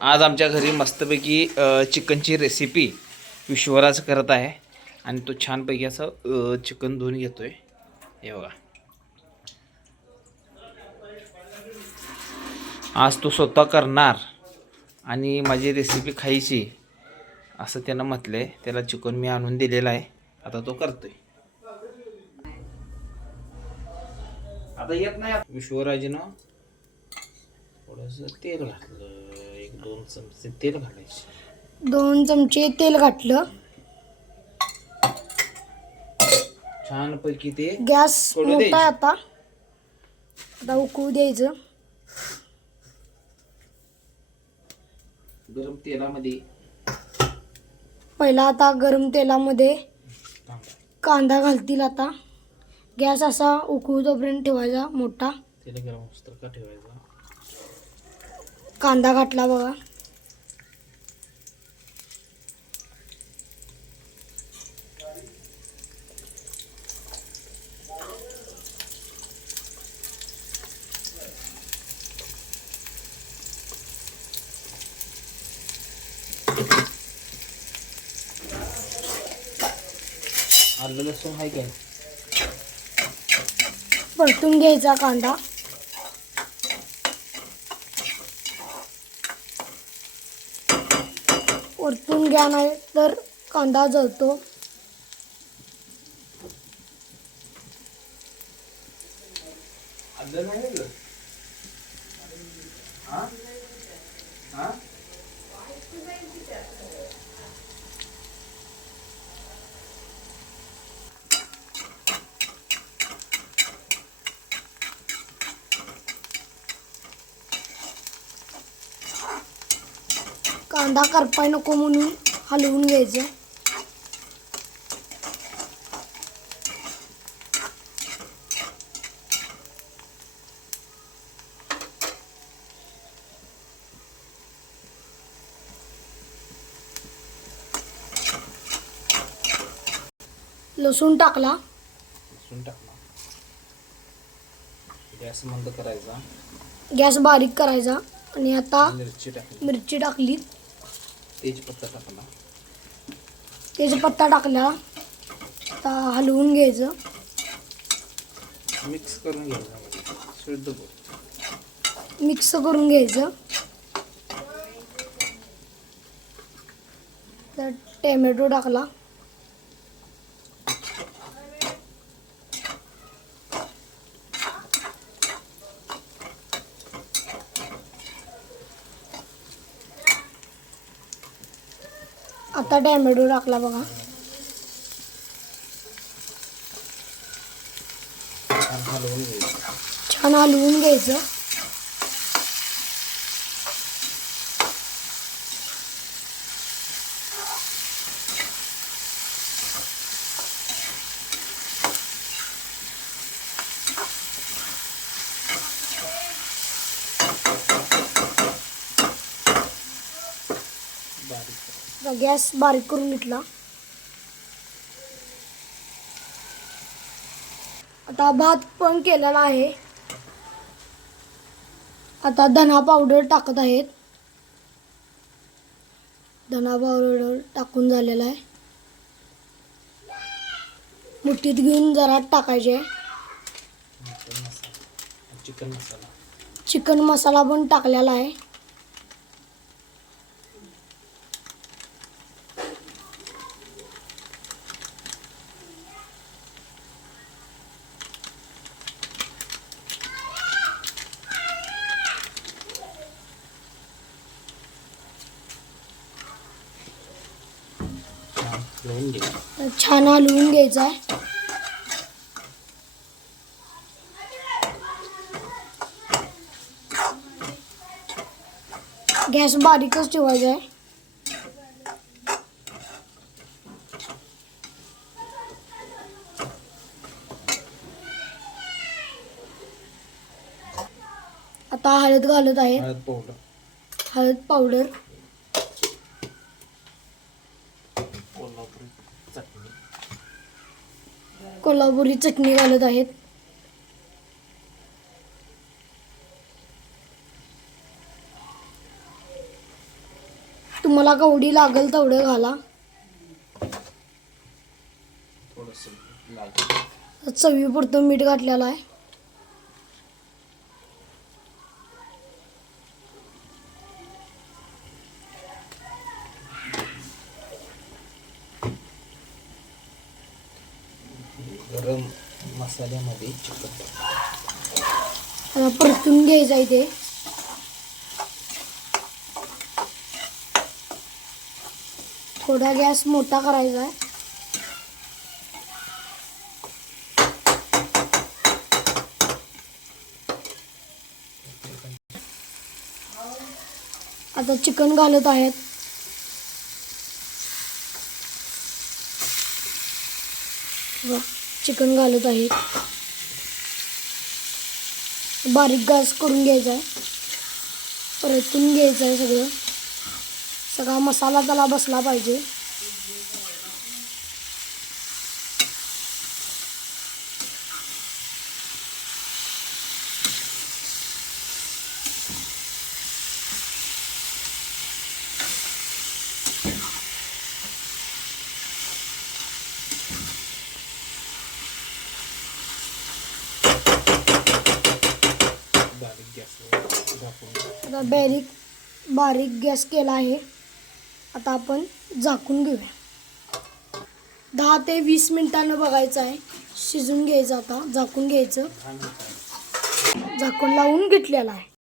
आज आमच्या घरी मस्तपैकी चिकनची रेसिपी विश्वराज करत आहे आणि तो छानपैकी असं चिकन धुवून घेतोय. हे बघा, आज तो स्वतः करणार आणि माझी रेसिपी खायची असं त्यानं म्हटलंय. त्याला चिकन मी आणून दिलेलं आहे, आता तो करतोय. आता येत नाही. विश्वराजनं थोडंसं तेल घातलं, 1-2 चमचे तेल घालायचे. 2 चमचे तेल घातलं. छानपैकी ते गॅस सोडू मोठा आहे. द्यायचं. आता उकळू द्यायचं. गरम तेलामध्ये पहिला आता गरम तेलामध्ये कांदा घालतील. आता गॅस असा उकळूतोपर्यंत ठेवायचा मोठा. तेल गरम असतं का ठेवायचा. कांदा घातला बघा. आलं लसूण आहे काय, परतून घ्यायचा कांदा. परतून घ्या, नाही तर कांदा जळतो. आलं नाही ग. हां हां कांदा करपाय नको म्हणून हलवून घ्यायचं. लसूण टाकला. लसूण टाकला. गॅस बंद करायचा. गॅस बारीक करायचा. आणि आता मिरची टाकली. मिरची टाकली. तेजपत्ता टाकला. तेजपत्ता टाकला. आता हलवून घ्यायचं. मिक्स करून घ्यायचं. शुद्ध बोल. मिक्स करून घ्यायचं. तर टोमॅटो टाकला. आता टोमॅटो टाकला बघा. हलवून घ्यायचं. छान हलवून घ्यायचं. गॅस बारीक करून घेतला. आता भात पण केलेला आहे. आता धना पावडर टाकत आहेत. धना पावडर टाकून झालेला आहे. मुठीत घेऊन जरा टाकायचे. चिकन मसाला. चिकन मसाला पण टाकलेला आहे. छान हलवून घ्यायचं आहे. गॅस बारीकच ठेवायचा आहे. आता हळद घालत आहे. हळद पावडर. कोल्हापुरी चटणी घालत आहेत. तुम्हाला केवढी लागेल तेवढं घाला. थोडंसं लाल. चवीपुरतं मीठ घातलेलं आहे. गरम मसाल्यामध्ये चिकन आता परतून घ्यायचं आहे ते. थोडा गॅस मोठा करायचा आहे. आता चिकन घालत आहेत. चिकन घालत आहेत. बारीक गॅस करून घ्यायचा आहे. परतून घ्यायचं आहे सगळं. सगळा मसाला त्याला बसला पाहिजे. बारीक गॅसवर झाकून आता बारीक गॅस केला आहे. आता आपण झाकून घेऊया. 10 ते 20 मिनिटांनं बघायचं आहे. शिजून घ्यायचं. आता झाकून घ्यायचं. झाकून लावून घेतलेलं आहे.